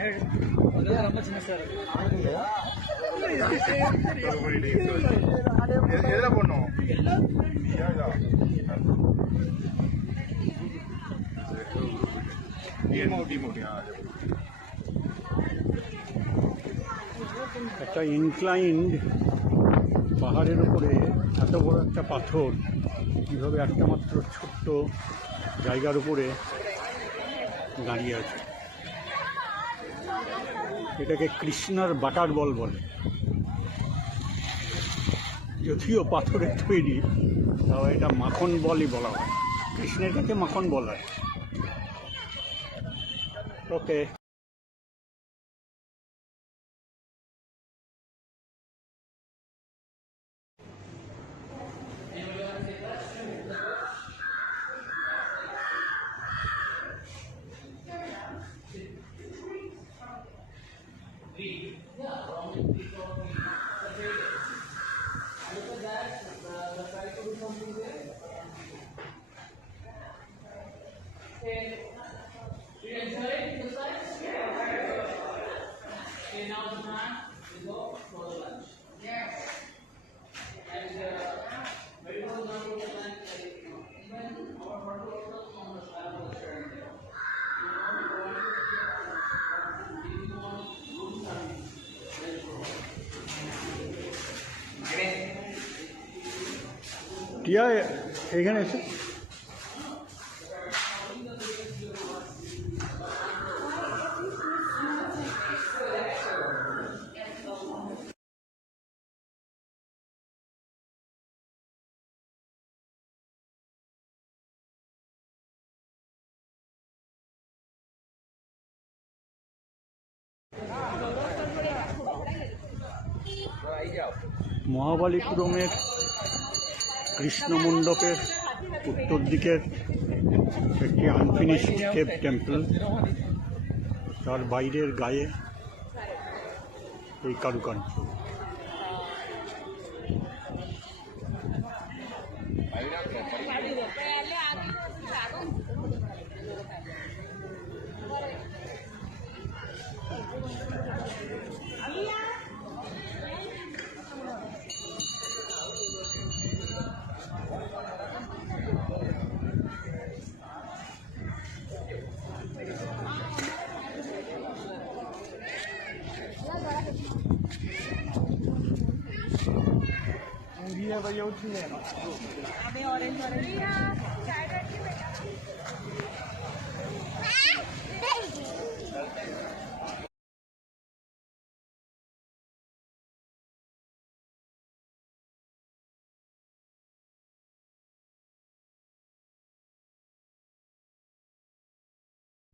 একটা ইনক্লাইন্ড পাহাড়ের উপরে এত বড় একটা পাথর কীভাবে একটা মাত্র ছোট্ট জায়গার উপরে দাঁড়িয়ে আছে। এটাকে কৃষ্ণার বাটার বল বলে। যদিও পাথরের তৈরি, তাও এটা মাখন বলই বলা হয়। কৃষ্ণেরটাকে মাখন বলা হয়। ওকে। টিয়া এখানে এসে মহাবালিপুরমের কৃষ্ণ মণ্ডপের উত্তর দিকের একটি আনফিনিশড কেভ টেম্পল। তার বাইরের গায়ে এই কারুকার্য। भैया उठ लेना अभी ऑरेंज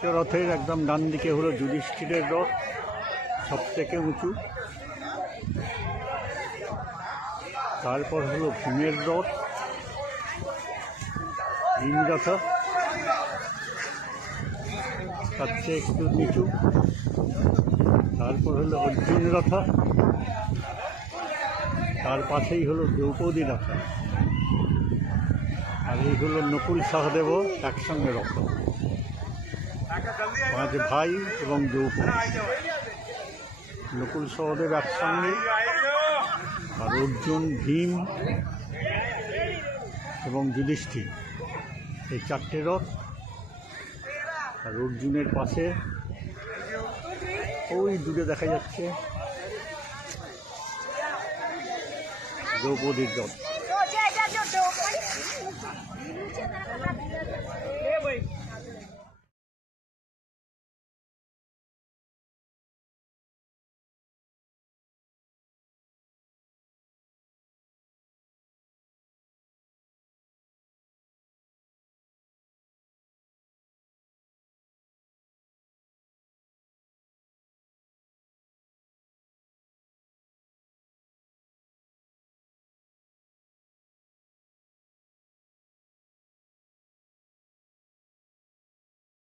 রথের একদম ডান দিকে হলো যুধিষ্ঠিরের রথ, সব থেকে উঁচু। তারপর হলো ভীমের রথ, ভীমরথ, তার চেয়ে একটু নিচু। তারপর হলো অর্জুন রথ, তার পাশেই হলো দ্রৌপদী রথ, আর এই হলো নকুল সহদেব একসঙ্গে রথ। 5 ভাই এবং দ্রৌপদী। নকুল সহদেব একসঙ্গে, আর অর্জুন, ভীম এবং যুধিষ্ঠির, এই 4টে রথ। আর অর্জুনের পাশে ওই দূরে দেখা যাচ্ছে দ্রৌপদীর রথ।